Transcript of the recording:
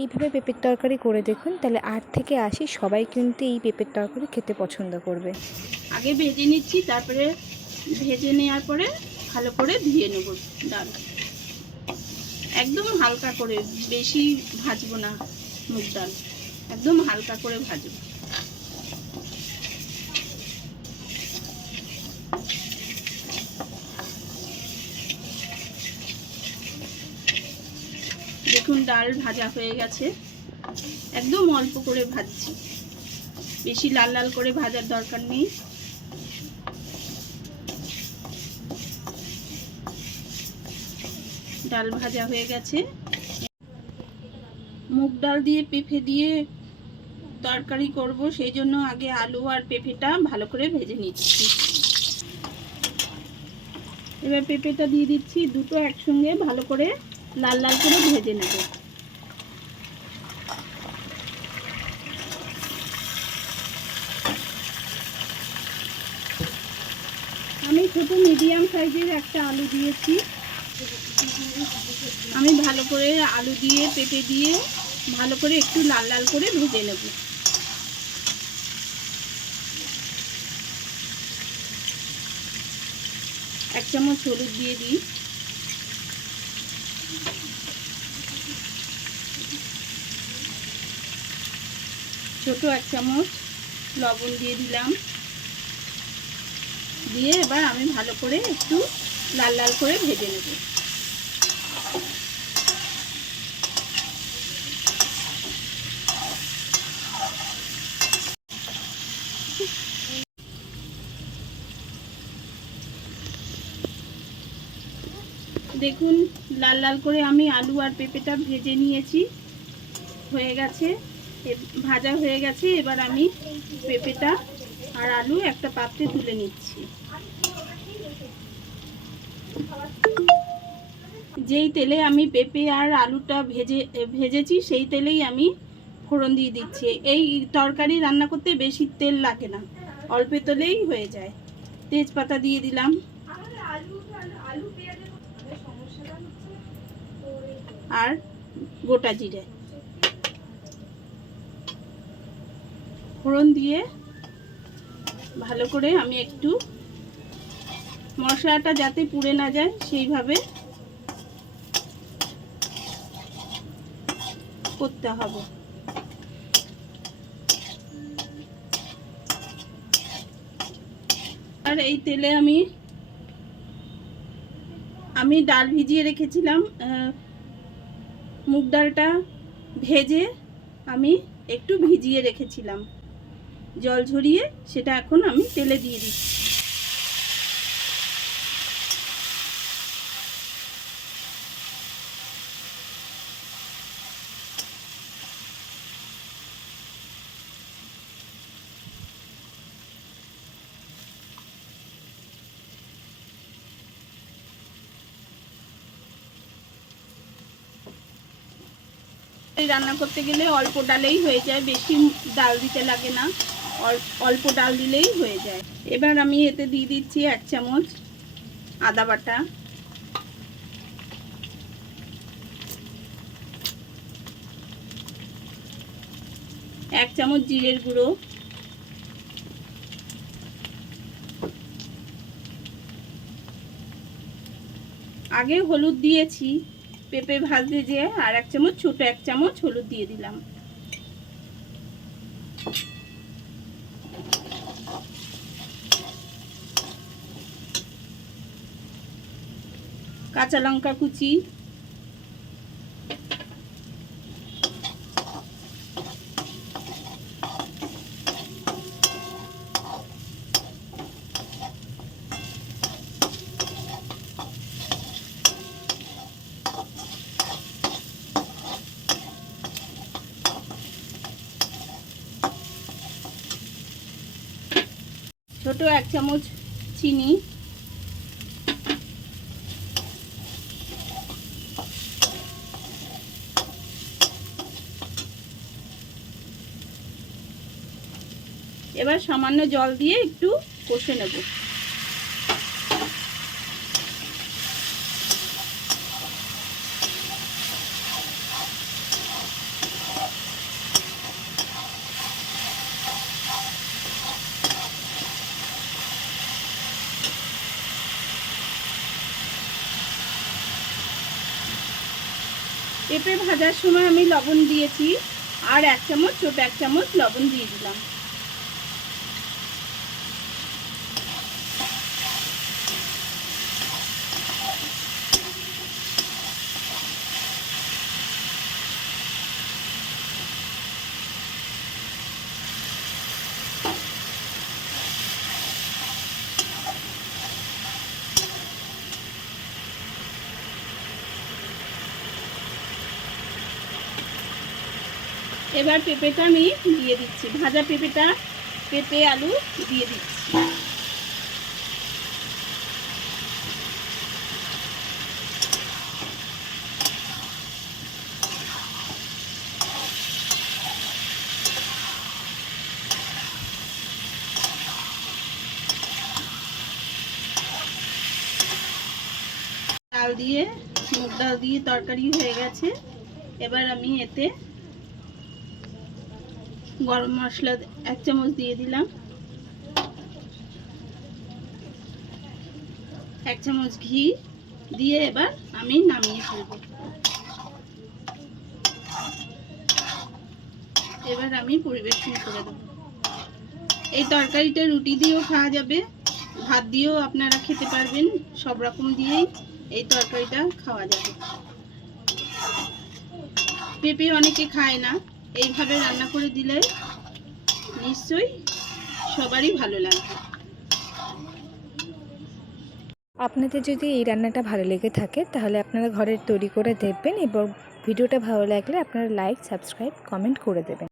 এইভাবে পেঁপের তরকারি করে দেখুন, তাহলে 8 থেকে 80 সবাই কিন্তু এই পেঁপের তরকারি খেতে পছন্দ করবে। আগে ভেজে নিচ্ছি, তারপরে ভেজে নেওয়ার পরে ভালো করে ধুয়ে নেব ডাল। একদম হালকা করে, বেশি ভাজবো না মুগ ডাল, একদম হালকা করে ভাজবো। দেখুন ডাল ভাজা হয়ে গেছে, একদম অল্প করে ভাজছি, বেশি লাল লাল করে ভাজার দরকার নেই। ডাল ভাজা হয়ে গেছে। মুগ ডাল দিয়ে পেঁপে দিয়ে তরকারি করব, সেই জন্য আগে আলু আর পেঁপেটা ভালো করে ভেজে নিচ্ছি। এবার পেঁপেটা দিয়ে দিচ্ছি, দুটো একসঙ্গে ভালো করে লাল লাল করে ভেজে নেব। আমি ছোট মিডিয়াম সাইজের একটা আলু দিয়েছি। আমি ভালো করে আলু দিয়ে পেঁপে দিয়ে ভালো করে একটু লাল লাল করে ভেজে নেব। এক চামচ হলুদ দিয়ে দিই, ছোট এক চামচ লবণ দিয়ে দিলাম, দিয়ে এবার আমি ভালো করে একটু লাল লাল করে ভেজে নেব। দেখুন লাল লাল করে আমি আলু আর পেঁপেটা ভেজে নিয়েছি, হয়ে গেছে, ভাজা হয়ে গেছে। এবার আমি পেঁপেটা আর আলু একটা পাত্রে তুলে নিচ্ছি। যেই তেলে আমি পেঁপে আর আলুটা ভেজেছি সেই তেলেই আমি ফোড়ন দিয়ে দিচ্ছি। এই তরকারি রান্না করতে বেশি তেল লাগে না, অল্প তেলেই হয়ে যায়। তেজপাতা দিয়ে দিলাম, আর গোটা জিরে ফোড়ন দিয়ে ভালো করে আমি একটু মশলাটা যাতে পুড়ে না যায় সেইভাবে করতে হবে। আর এই তেলে আমি ডাল ভিজিয়ে রেখেছিলাম, মুগ ডালটা ভেজে আমি একটু ভিজিয়ে রেখেছিলাম, জল ঝরিয়ে সেটা এখন আমি তেলে দিয়ে দিচ্ছি। রান্না করতে গেলে অল্প ডালেই হয়ে যায়, বেশি ডাল দিতে লাগে না, অল্প ডাল দিলেই হয়ে যায়। এবার আমি এতে দিয়ে দিচ্ছি 1 চামচ আদা বাটা, 1 চামচ জিরের গুঁড়ো, আগে হলুদ দিয়েছি পেঁপে ভাজতে যেয়ে, আর 1 চামচ, ছোট 1 চামচ হলুদ দিয়ে দিলাম। কাঁচা লঙ্কা কুচি, ছোট 1 চামচ চিনি, এবার সামান্য জল দিয়ে একটু কষে নেব। পেঁপে ভাজার সময় আমি লবণ দিয়েছি, আর 1 চামচ, ছোট 1 চামচ লবণ দিয়ে দিলাম। এবার পেঁপেটা আমি দিয়ে দিচ্ছি, ভাজা পেঁপেটা, পেঁপে আলু দিয়ে দিচ্ছি। ডাল দিয়ে, মুগ ডাল দিয়ে তরকারি হয়ে গেছে। এবার আমি এতে গরম মশলা 1 চামচ দিয়ে দিলাম, 1 চামচ ঘি দিয়ে এবার আমি নামিয়ে ফেলব। এবার আমি পরিবেশন করে দেব। এই তরকারিটা রুটি দিয়েও খাওয়া যাবে, ভাত দিয়েও আপনারা খেতে পারবেন, সব রকম দিয়েই এই তরকারিটা খাওয়া যাবে। পেঁপে অনেকে খায় না, এইভাবে রান্না করে দিলে নিশ্চয়ই সবারই ভালো লাগবে। আপনাদের যদি এই রান্নাটা ভালো লেগে থাকে তাহলে আপনারা ঘরে তৈরি করে দেখবেন, এবং ভিডিওটা ভালো লাগলে আপনারা লাইক, সাবস্ক্রাইব, কমেন্ট করে দেবেন।